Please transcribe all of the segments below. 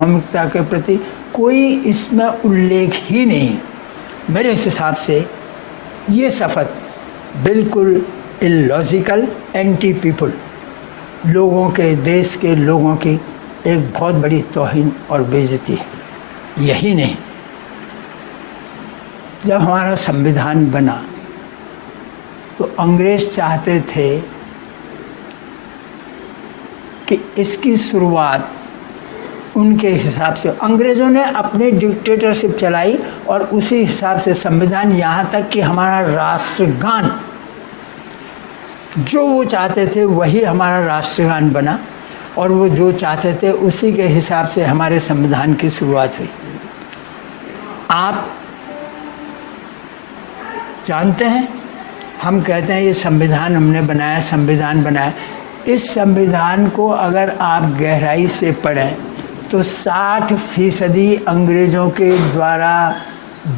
सार्वभौमिकता के प्रति कोई इसमें उल्लेख ही नहीं। मेरे हिसाब से ये शपथ बिल्कुल इलॉजिकल, एंटी पीपल, लोगों के, देश के लोगों की एक बहुत बड़ी तौहीन और बेइज्जती है। यही नहीं, जब हमारा संविधान बना तो अंग्रेज चाहते थे कि इसकी शुरुआत उनके हिसाब से, अंग्रेज़ों ने अपनी डिक्टेटरशिप चलाई और उसी हिसाब से संविधान, यहाँ तक कि हमारा राष्ट्रगान जो वो चाहते थे वही हमारा राष्ट्रगान बना और वो जो चाहते थे उसी के हिसाब से हमारे संविधान की शुरुआत हुई। आप जानते हैं, हम कहते हैं ये संविधान हमने बनाया, संविधान बनाया। इस संविधान को अगर आप गहराई से पढ़ें तो 60% अंग्रेज़ों के द्वारा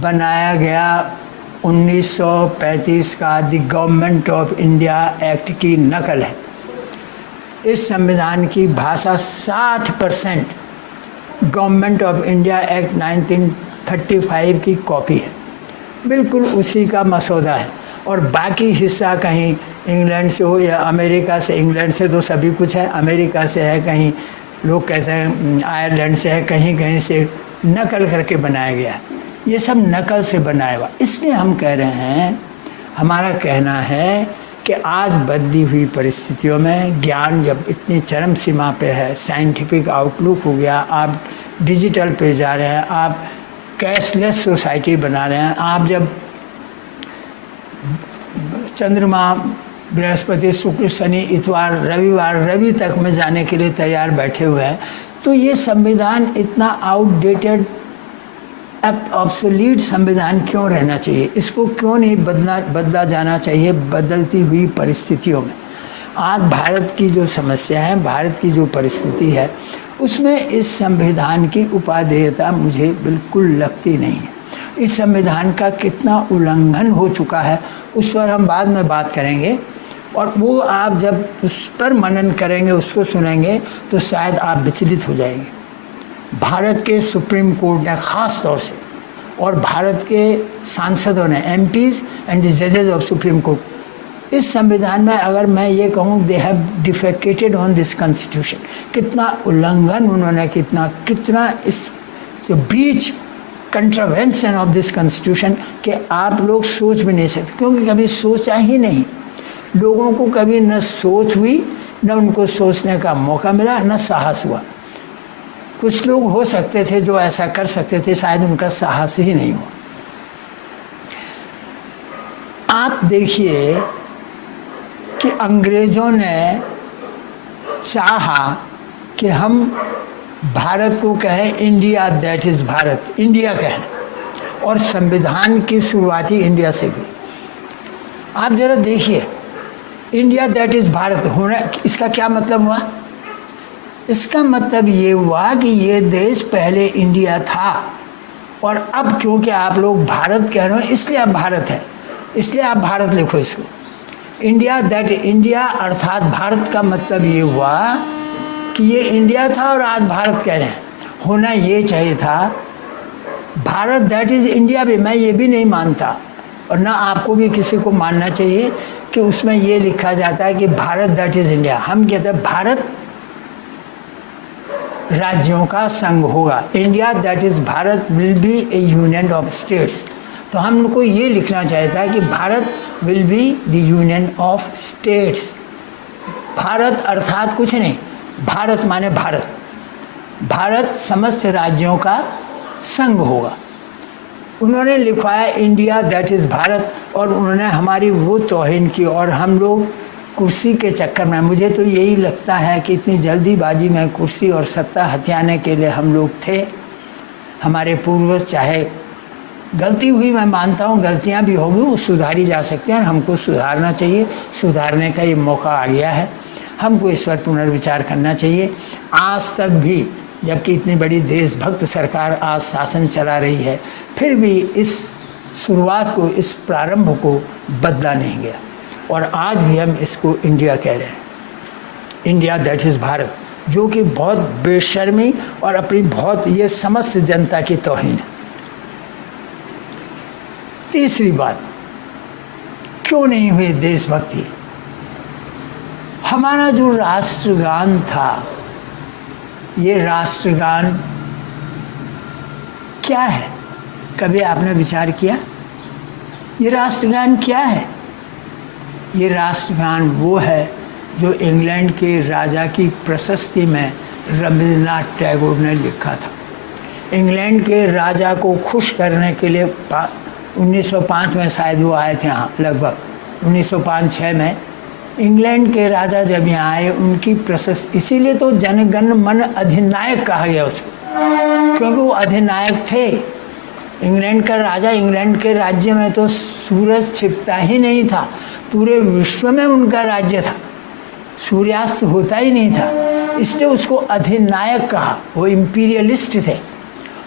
बनाया गया 1935 का the government of India act की नकल है। इस संविधान की भाषा 60% गवर्नमेंट ऑफ इंडिया एक्ट 1935 की कॉपी है, बिल्कुल उसी का मसौदा है। और बाकी हिस्सा कहीं इंग्लैंड से हो या अमेरिका से, इंग्लैंड से तो सभी कुछ है, अमेरिका से है, कहीं लोग कहते हैं आयरलैंड से है, कहीं कहीं से नकल करके बनाया गया है। ये सब नकल से बनाया हुआ। इसलिए हम कह रहे हैं, हमारा कहना है कि आज बदली हुई परिस्थितियों में ज्ञान जब इतनी चरम सीमा पे है, साइंटिफिक आउटलुक हो गया, आप डिजिटल पे जा रहे हैं, आप कैशलेस सोसाइटी बना रहे हैं, आप जब चंद्रमा, बृहस्पति, शुक्र, शनि, इतवार, रविवार, रवि तक में जाने के लिए तैयार बैठे हुए हैं, तो ये संविधान इतना आउटडेटेड, ऑब्सोलीट संविधान क्यों रहना चाहिए? इसको क्यों नहीं बदला जाना चाहिए बदलती हुई परिस्थितियों में? आज भारत की जो समस्या है, भारत की जो परिस्थिति है, उसमें इस संविधान की उपादेयता मुझे बिल्कुल लगती नहीं है। इस संविधान का कितना उल्लंघन हो चुका है उस पर हम बाद में बात करेंगे, और वो आप जब उस पर मनन करेंगे, उसको सुनेंगे, तो शायद आप विचलित हो जाएंगे। भारत के सुप्रीम कोर्ट ने ख़ास तौर से, और भारत के सांसदों ने, एमपीज़ एंड द जजेस ऑफ सुप्रीम कोर्ट, इस संविधान में अगर मैं ये कहूँ they have defecated on this constitution, कितना उल्लंघन उन्होंने, कितना इस breach, contravention of this constitution कि आप लोग सोच भी नहीं सकते, क्योंकि कभी सोचा ही नहीं। लोगों को कभी न सोच हुई, न उनको सोचने का मौका मिला, न साहस हुआ। कुछ लोग हो सकते थे जो ऐसा कर सकते थे, शायद उनका साहस ही नहीं हुआ। आप देखिए कि अंग्रेज़ों ने चाहा कि हम भारत को कहें India, that is Bharat, India कहें, और संविधान की शुरुआती इंडिया से भी। आप ज़रा देखिए, इंडिया दैट इज़ भारत होना, इसका क्या मतलब हुआ? इसका मतलब ये हुआ कि ये देश पहले इंडिया था, और अब क्योंकि आप लोग भारत कह रहे हो इसलिए अब भारत है, इसलिए आप भारत लिखो इसको। इंडिया दैट, इंडिया अर्थात भारत का मतलब ये हुआ कि ये इंडिया था और आज भारत कह रहे हैं। होना ये चाहिए था भारत दैट इज़ इंडिया भी। मैं ये भी नहीं मानता, और ना आपको भी किसी को मानना चाहिए कि उसमें ये लिखा जाता है कि भारत दैट इज़ इंडिया। हम कहते हैं भारत राज्यों का संघ होगा, India that is Bharat will be A union of states. तो हमको ये लिखना चाहिए था कि Bharat will be the union of states. Bharat अर्थात कुछ नहीं, भारत माने भारत, भारत समस्त राज्यों का संघ होगा। उन्होंने लिखवाया इंडिया दैट इज़ भारत, और उन्होंने हमारी वो तौहीन की। और हम लोग कुर्सी के चक्कर में, मुझे तो यही लगता है कि इतनी जल्दीबाजी में कुर्सी और सत्ता हथियाने के लिए हम लोग थे। हमारे पूर्वज, चाहे गलती हुई, मैं मानता हूँ गलतियाँ भी होगी, वो सुधारी जा सकती हैं, और हमको सुधारना चाहिए। सुधारने का ये मौका आ गया है, हमको इस पर पुनर्विचार करना चाहिए। आज तक भी, जबकि इतनी बड़ी देशभक्त सरकार आज शासन चला रही है, फिर भी इस शुरुआत को, इस प्रारंभ को बदला नहीं गया, और आज भी हम इसको इंडिया कह रहे हैं। इंडिया दैट इज़ भारत, जो कि बहुत बेशर्मी और अपनी बहुत ये समस्त जनता की तौहीन है। तीसरी बात, क्यों नहीं हुई देशभक्ति? हमारा जो राष्ट्रगान था, ये राष्ट्रगान क्या है? कभी आपने विचार किया ये राष्ट्रगान क्या है? ये राष्ट्रगान वो है जो इंग्लैंड के राजा की प्रशस्ति में रविंद्रनाथ टैगोर ने लिखा था। इंग्लैंड के राजा को खुश करने के लिए 1905 में शायद वो आए थे यहाँ, लगभग 1905-06 में इंग्लैंड के राजा जब यहाँ आए, उनकी प्रशस्ति, इसीलिए तो जनगण मन अधिनायक कहा गया उसको, क्योंकि वो अधिनायक थे। इंग्लैंड का राजा, इंग्लैंड के राज्य में तो सूरज छिपता ही नहीं था, पूरे विश्व में उनका राज्य था, सूर्यास्त होता ही नहीं था, इसलिए उसको अधिनायक कहा। वो इम्पीरियलिस्ट थे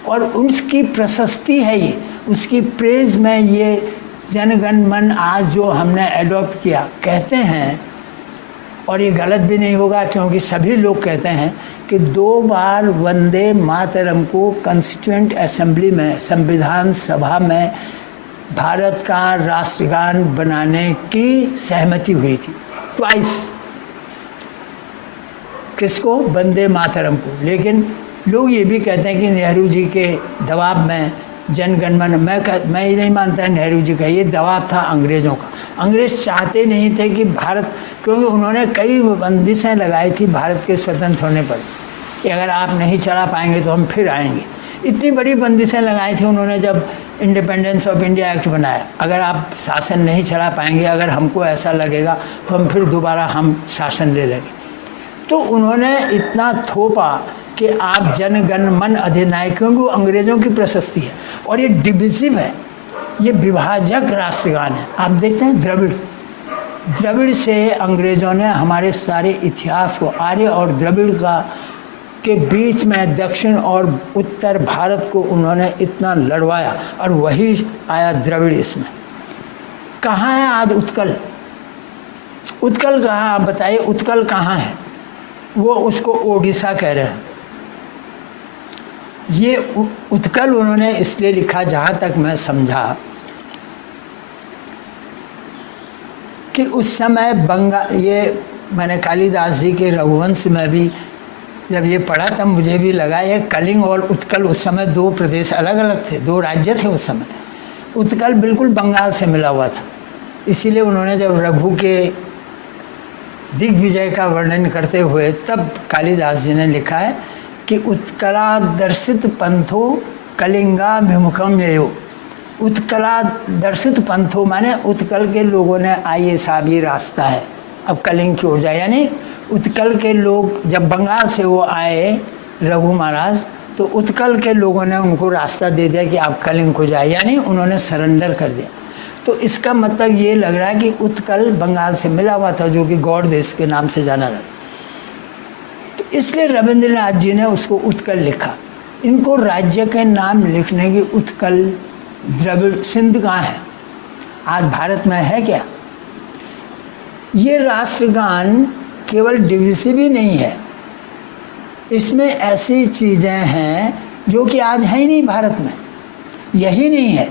और उसकी प्रशस्ति है ये, उसकी प्रेज में ये जनगण मन आज जो हमने एडॉप्ट किया कहते हैं, और ये गलत भी नहीं होगा क्योंकि सभी लोग कहते हैं कि 2 बार वंदे मातरम को कॉन्स्टिट्यूएंट असेंबली में, संविधान सभा में भारत का राष्ट्रगान बनाने की सहमति हुई थी, ट्वाइस। किसको? वंदे मातरम को। लेकिन लोग ये भी कहते हैं कि नेहरू जी के दबाव में जनगण मन, मैं ये नहीं मानता नेहरू जी का, ये दबाव था अंग्रेज़ों का। अंग्रेज़ चाहते नहीं थे कि भारत, क्योंकि उन्होंने कई बंदिशें लगाई थी भारत के स्वतंत्र होने पर कि अगर आप नहीं चला पाएंगे तो हम फिर आएंगे। इतनी बड़ी बंदिशें लगाई थी उन्होंने जब इंडिपेंडेंस ऑफ इंडिया एक्ट बनाया, अगर आप शासन नहीं चला पाएंगे, अगर हमको ऐसा लगेगा तो हम फिर दोबारा हम शासन ले लेंगे। तो उन्होंने इतना थोपा कि आप जनगण मन अधिनायक, क्योंकि वो अंग्रेज़ों की प्रशस्ति है और ये डिविजिव है, ये विभाजक राष्ट्रगान है। आप देखते हैं द्रविड़ से अंग्रेज़ों ने हमारे सारे इतिहास को, आर्य और द्रविड़ का के बीच में दक्षिण और उत्तर भारत को उन्होंने इतना लड़वाया और वही आया द्रविड़ इसमें। कहाँ है आज उत्कल? उत्कल कहाँ, आप बताइए, उत्कल कहाँ है? वो उसको ओडिशा कह रहे हैं। ये उत्कल उन्होंने इसलिए लिखा, जहाँ तक मैं समझा, कि उस समय बंगाल, ये मैंने कालिदास जी के रघुवंश में भी जब ये पढ़ा तब मुझे भी लगा ये कलिंग और उत्कल उस समय 2 प्रदेश अलग अलग थे, 2 राज्य थे उस समय। उत्कल बिल्कुल बंगाल से मिला हुआ था, इसीलिए उन्होंने जब रघु के दिग्विजय का वर्णन करते हुए तब कालिदास जी ने लिखा है कि उत्कला दर्शित पंथो कलिंगा विमुखम यो। उत्कला दर्शित पंथो माने उत्कल के लोगों ने, आइए साहब ये रास्ता है, अब कलिंग की ओर जाए। यानी उत्कल के लोग जब बंगाल से वो आए रघु महाराज, तो उत्कल के लोगों ने उनको रास्ता दे दिया कि आप कलिंग को जाए, यानी उन्होंने सरेंडर कर दिया। तो इसका मतलब ये लग रहा है कि उत्कल बंगाल से मिला हुआ था, जो कि गौड़ देश के नाम से जाना जाता। तो इसलिए रविंद्रनाथ जी ने उसको उत्कल लिखा। इनको राज्य के नाम लिखने की, उत्कल, द्रविड़, सिंध कहाँ है? आज भारत में है क्या? ये राष्ट्रगान केवल डिविसिव ही नहीं है, इसमें ऐसी चीज़ें हैं जो कि आज है ही नहीं भारत में। यही नहीं है,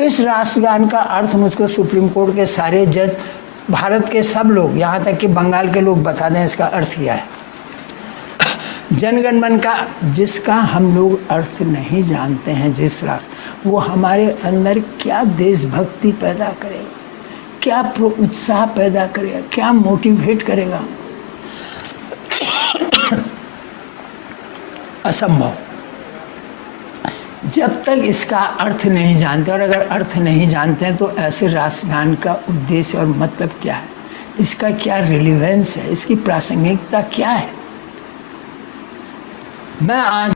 इस राष्ट्रगान का अर्थ मुझको सुप्रीम कोर्ट के सारे जज, भारत के सब लोग, यहाँ तक कि बंगाल के लोग बता दें इसका अर्थ क्या है। जनगण मन का, जिसका हम लोग अर्थ नहीं जानते हैं, जिस राष्ट्र, वो हमारे अंदर क्या देशभक्ति पैदा करेगा, क्या उत्साह पैदा करेगा, क्या मोटिवेट करेगा? असंभव। जब तक इसका अर्थ नहीं जानते, और अगर अर्थ नहीं जानते हैं तो ऐसे राष्ट्रगान का उद्देश्य और मतलब क्या है, इसका क्या रिलेवेंस है, इसकी प्रासंगिकता क्या है। मैं आज